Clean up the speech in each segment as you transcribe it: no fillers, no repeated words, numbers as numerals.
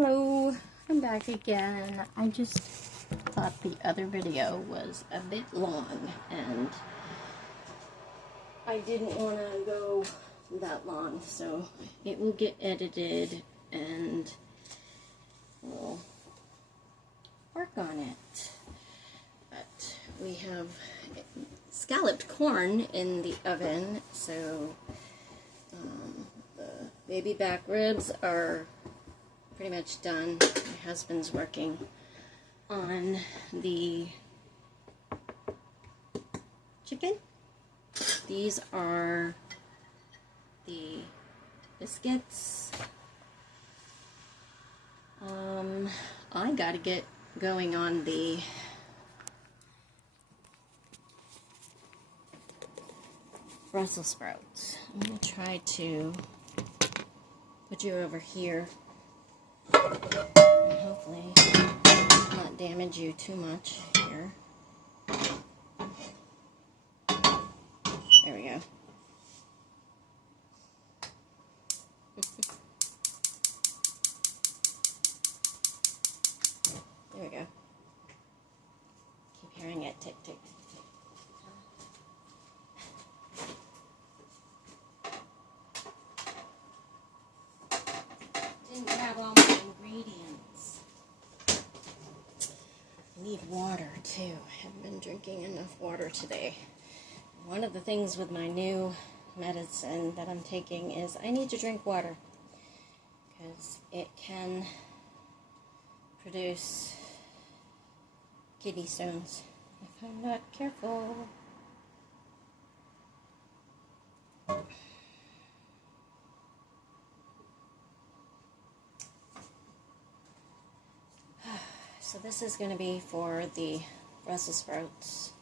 Hello, I'm back again. I just thought the other video was a bit long and I didn't want to go that long, so it will get edited and we'll work on it. But we have scalloped corn in the oven, so the baby back ribs are pretty much done. My husband's working on the chicken. These are the biscuits. I gotta get going on the Brussels sprouts. I'm gonna try to put you over here and hopefully not damage you too much here. There we go. There we go. Keep hearing it tick, tick, tick, tick. Didn't grab all my ingredients. I need water too. I haven't been drinking enough water today. One of the things with my new medicine that I'm taking is I need to drink water because it can produce kidney stones if I'm not careful. So this is going to be for the Brussels sprouts.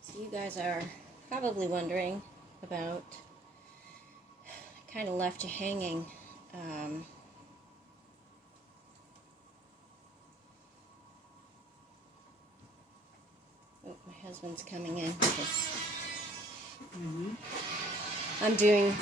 So you guys are probably wondering about, I kind of left you hanging. My husband's coming in because I'm doing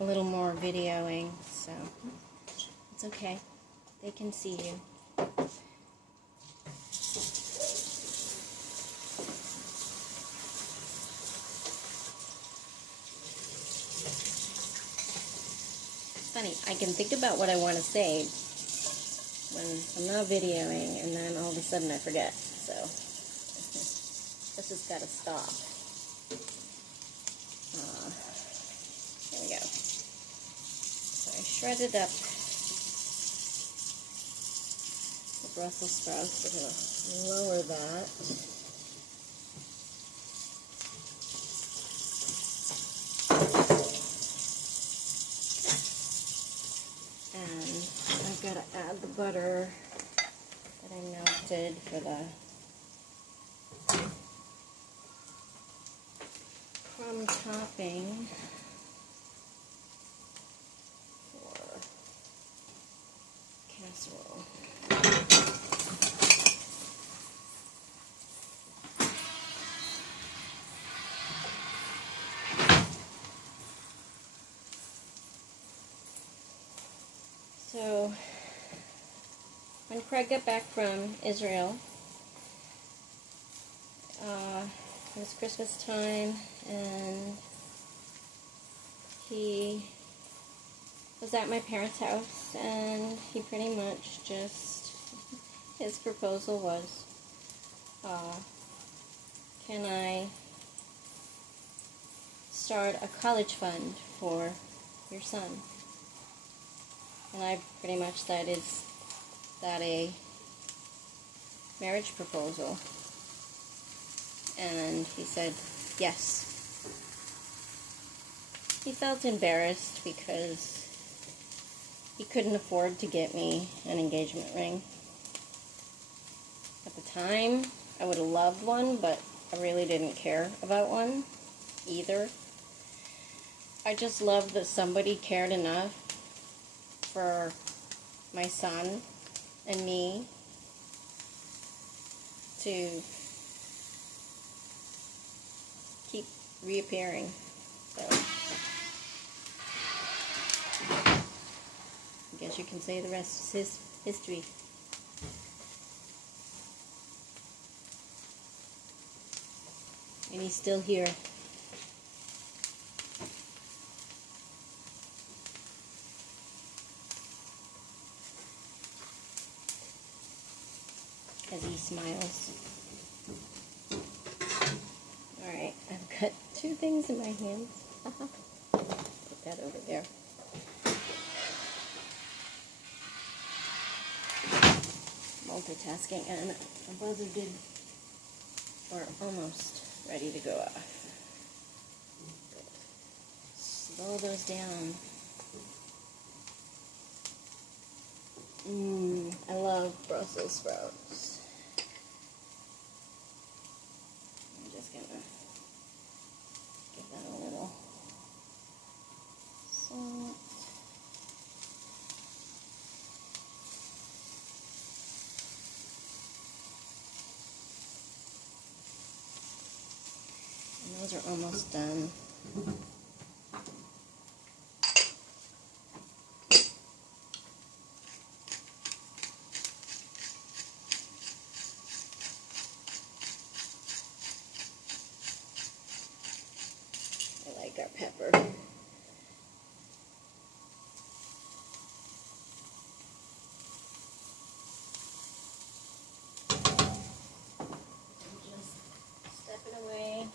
a little more videoing, so it's okay. They can see you. It's funny, I can think about what I want to say when I'm not videoing, and then all of a sudden I forget, so this has got to stop. There we go. So I shredded up the Brussels sprouts. We're going to lower that. And I've got to add the butter that I melted for the crumb topping for casserole. So when Craig got back from Israel, it was Christmas time, and he was at my parents' house, and he pretty much just, his proposal was, can I start a college fund for your son? And I pretty much said, is that a marriage proposal? And he said, yes. He felt embarrassed because he couldn't afford to get me an engagement ring. At the time, I would have loved one, but I really didn't care about one either. I just loved that somebody cared enough for my son and me to keep reappearing. So I guess you can say the rest is history. And he's still here. As he smiles. Alright, I've got two things in my hands. Put that over there. Multitasking, and a buzzer did, or almost ready to go off. Slow those down. I love Brussels sprouts. I'm just gonna give that a little salt. And those are almost done. I like our pepper. Just step it away.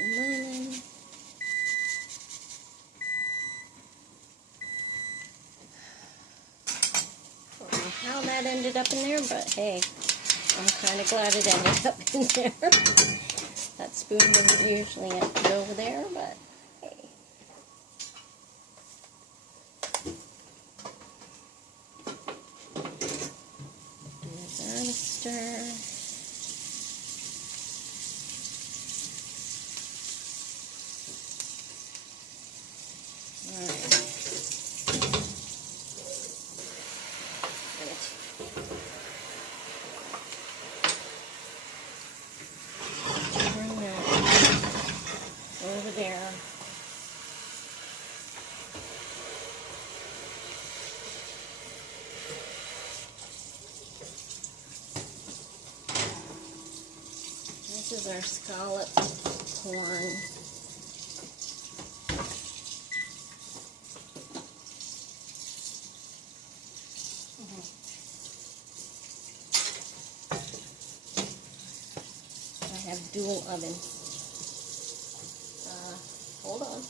Lemon. Don't know how that ended up in there, but hey, I'm kind of glad it ended up in there. That spoon doesn't usually go there, but hey. Give that a stir. Over there. This is our scalloped corn. I have dual oven. Hold on.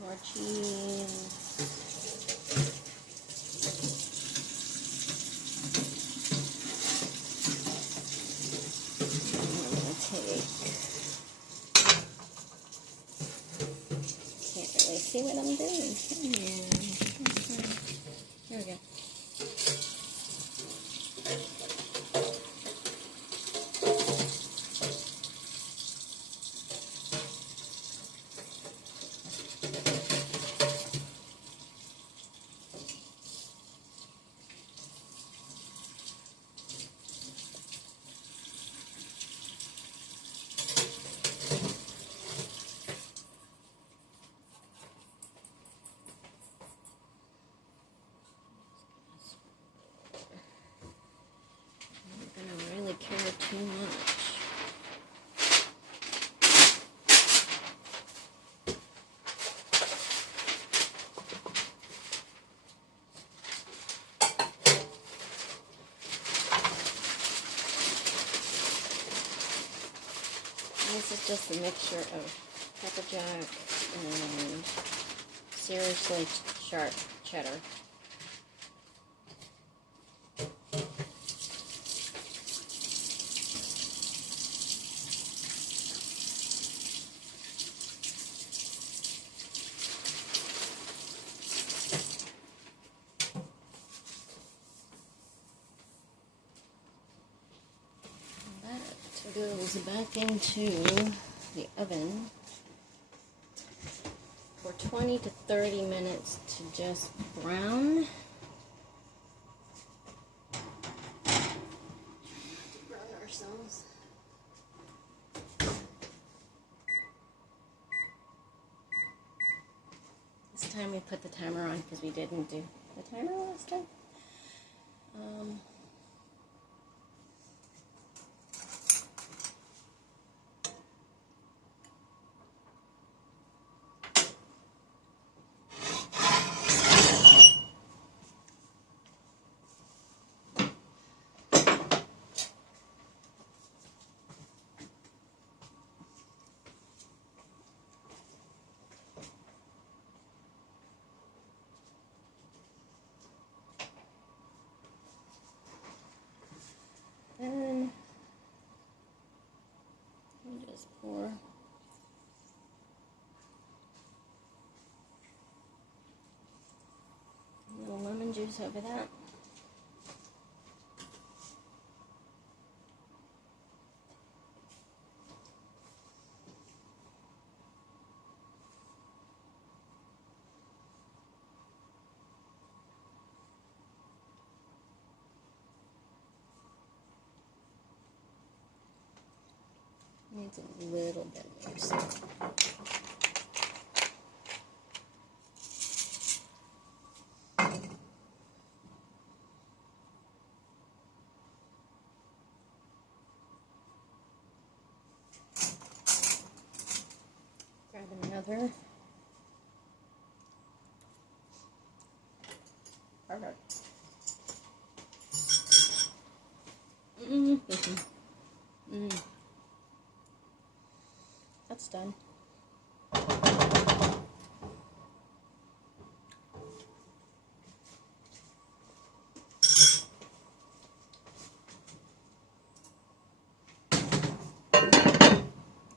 More cheese. I'm going to take, can't really see what I'm doing. Here we go. too much. This is just a mixture of pepper jack and seriously sharp cheddar. Goes back into the oven for 20 to 30 minutes to just brown. Brown ourselves. This time we put the timer on because we didn't do the timer last time. And just pour a little lemon juice over that. Needs a little bit more salt. Grab another. Perfect. That's done.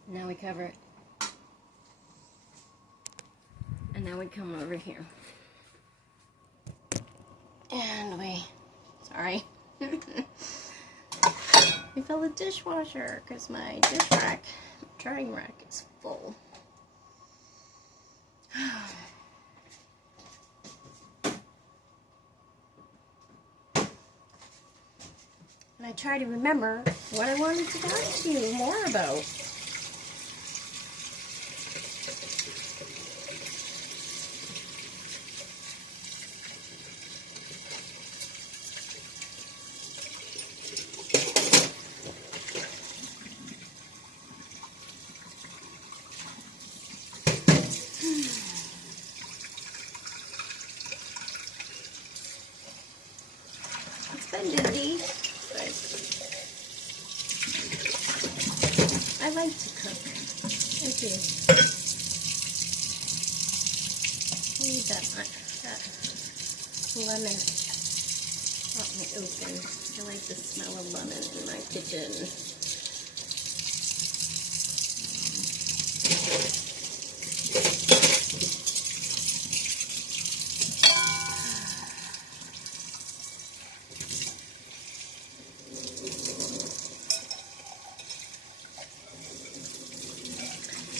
Now we cover it. And now we come over here. And we, sorry. We fill the dishwasher because my drying rack is full. And I try to remember what I wanted to talk to you more about. It's been busy, but I like to cook. I do. I need that lemon out in the open. I like the smell of lemon in my kitchen.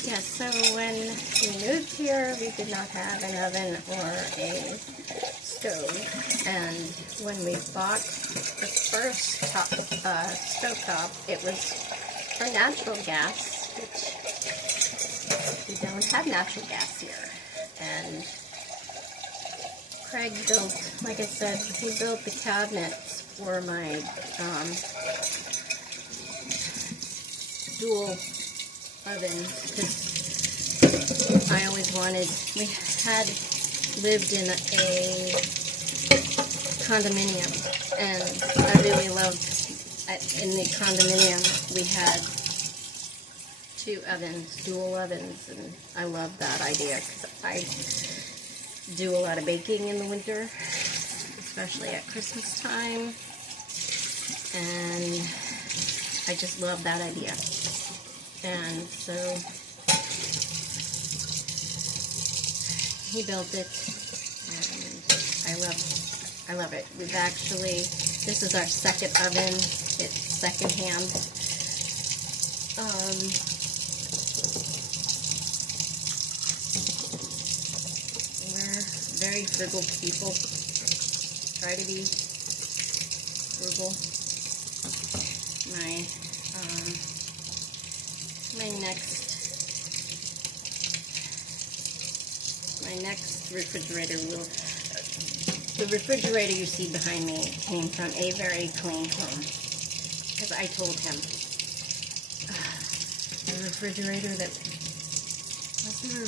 Yeah, so when we moved here, we did not have an oven or a stove, and when we bought the first stovetop, it was for natural gas, which we don't have natural gas here. And Craig built, like I said, he built the cabinets for my dual ovens because I always wanted, we had lived in a condominium, and I really loved, in the condominium we had 2 ovens, dual ovens, and I love that idea because I do a lot of baking in the winter, especially at Christmas time, and I just love that idea. And so he built it, and I love it. We've actually, this is our second oven. It's secondhand. We're very frugal people. Try to be frugal. My next refrigerator will, the refrigerator you see behind me came from a very clean home, because I told him, the refrigerator that, was there a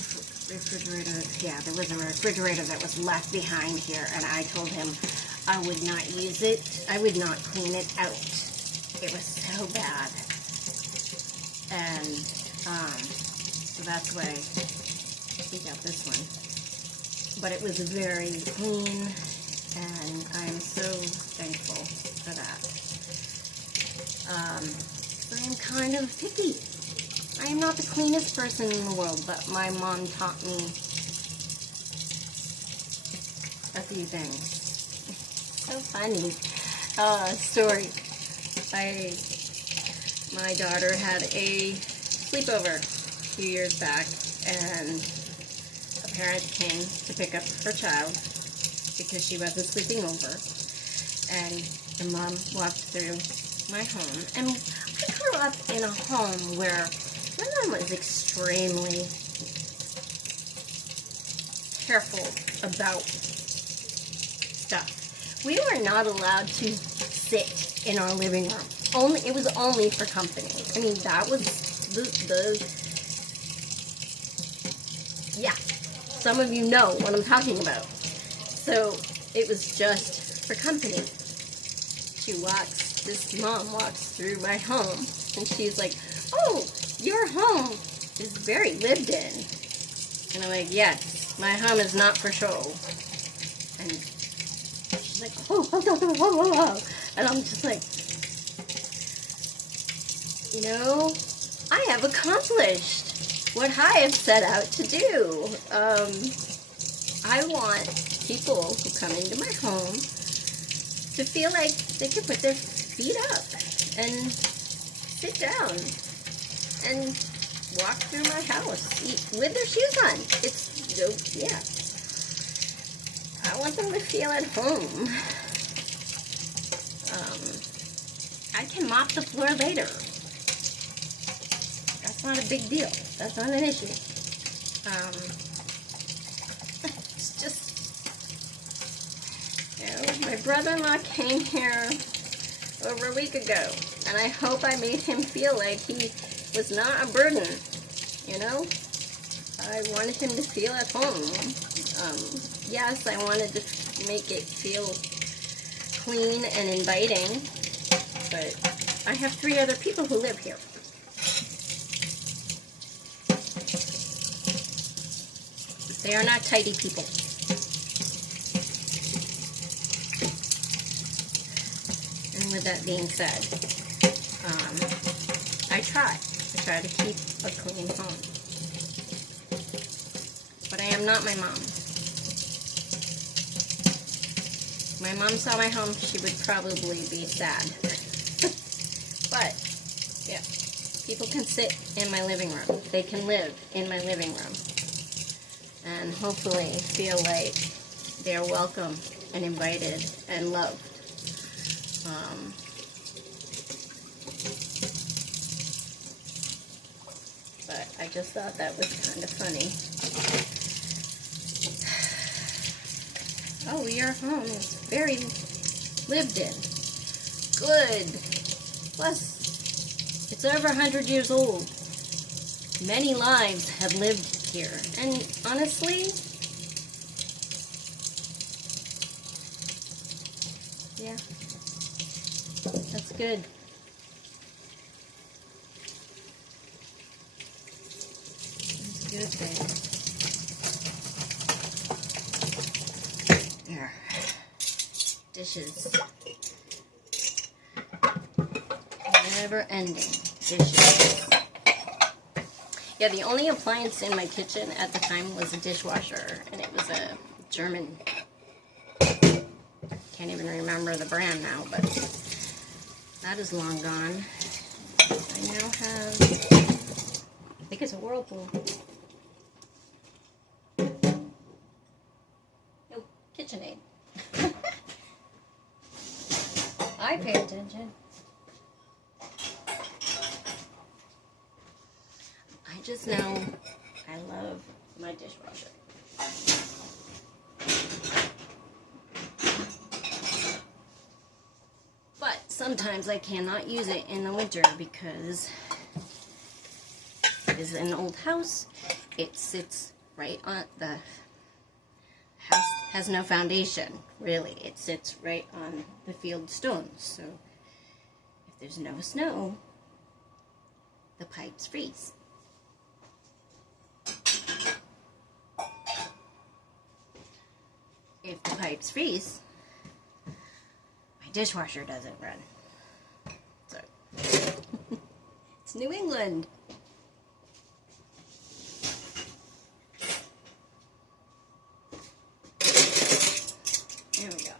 refrigerator, yeah, there was a refrigerator that was left behind here, and I told him I would not use it, I would not clean it out. It was so bad. And so that's why he got this one. But it was very clean, and I'm so thankful for that. I am kind of picky. I am not the cleanest person in the world, but my mom taught me a few things. So funny. Story. My daughter had a sleepover a few years back, and a parent came to pick up her child because she wasn't sleeping over, and the mom walked through my home. And I grew up in a home where my mom was extremely careful about stuff. We were not allowed to sit in our living room. It was only for company. I mean, that was yeah, some of you know what I'm talking about. So it was just for company. This mom walks through my home, and she's like, oh, your home is very lived in. And I'm like, yes, my home is not for show. And she's like, oh. And I'm just like, you know, I have accomplished what I have set out to do. I want people who come into my home to feel like they can put their feet up and sit down and walk through my house with their shoes on. Yeah. I want them to feel at home. I can mop the floor later. That's not a big deal. That's not an issue. It's just, you know, my brother-in-law came here over a week ago, and I hope I made him feel like he was not a burden, you know? I wanted him to feel at home. Yes, I wanted to make it feel clean and inviting, but I have 3 other people who live here. They are not tidy people. And with that being said, I try to keep a clean home. But I am not my mom. If my mom saw my home, she would probably be sad. But, yeah, people can sit in my living room. They can live in my living room. And hopefully feel like they're welcome and invited and loved. But I just thought that was kind of funny. Oh, your home is very lived in. Good. Plus, It's over 100 years old. Many lives have lived here. And honestly, yeah, that's good. That's good there. There. Dishes. Never ending dishes. Yeah, the only appliance in my kitchen at the time was a dishwasher, and it was a German. Can't even remember the brand now, but that is long gone. I now have, I think it's a Whirlpool. Oh, KitchenAid. I pay attention. I just know I love my dishwasher. But sometimes I cannot use it in the winter because it is an old house. It sits right on the house, has no foundation, really. It sits right on the field stones. So if there's no snow, the pipes freeze. If the pipes freeze, my dishwasher doesn't run. So, it's New England. There we go.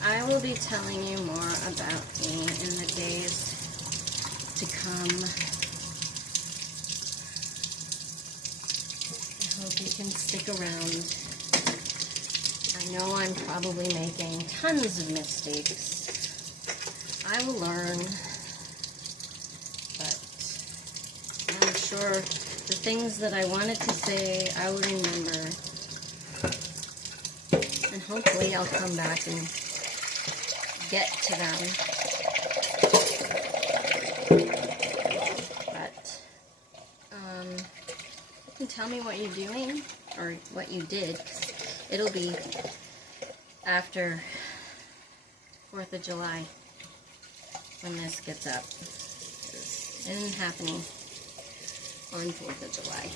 I will be telling you more about me in the days to come. I hope you can stick around. I know I'm probably making tons of mistakes. I will learn, but I'm sure the things that I wanted to say, I will remember. And hopefully I'll come back and get to them. But you can tell me what you're doing or what you did. It'll be after 4th of July when this gets up. It isn't happening on 4th of July.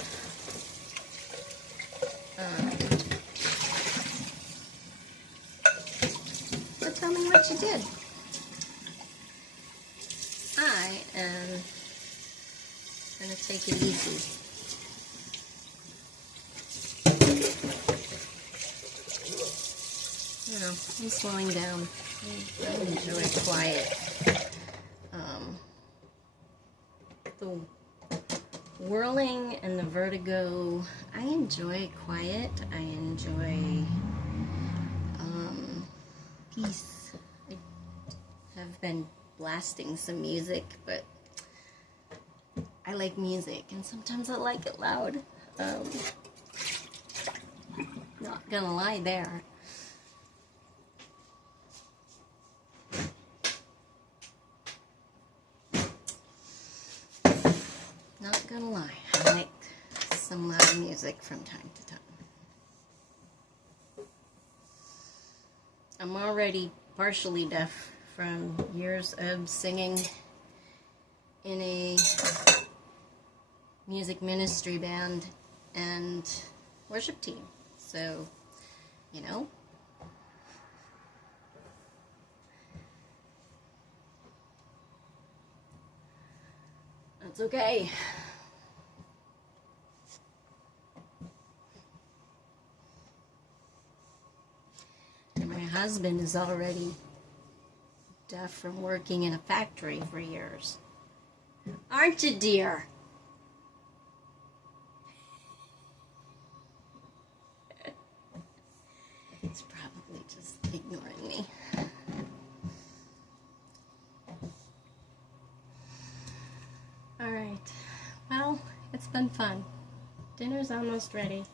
Tell me what you did. I am going to take it easy. You know, I'm slowing down. I enjoy quiet. The whirling and the vertigo, I enjoy quiet. I enjoy peace. I have been blasting some music, but I like music, and sometimes I like it loud. Not gonna lie there. Not gonna lie, I like some loud music from time to time. I'm already partially deaf from years of singing in a music ministry band and worship team. So, you know, that's okay. And my husband is already deaf from working in a factory for years. Aren't you, dear? He's probably just ignoring me. Alright, well, it's been fun. Dinner's almost ready.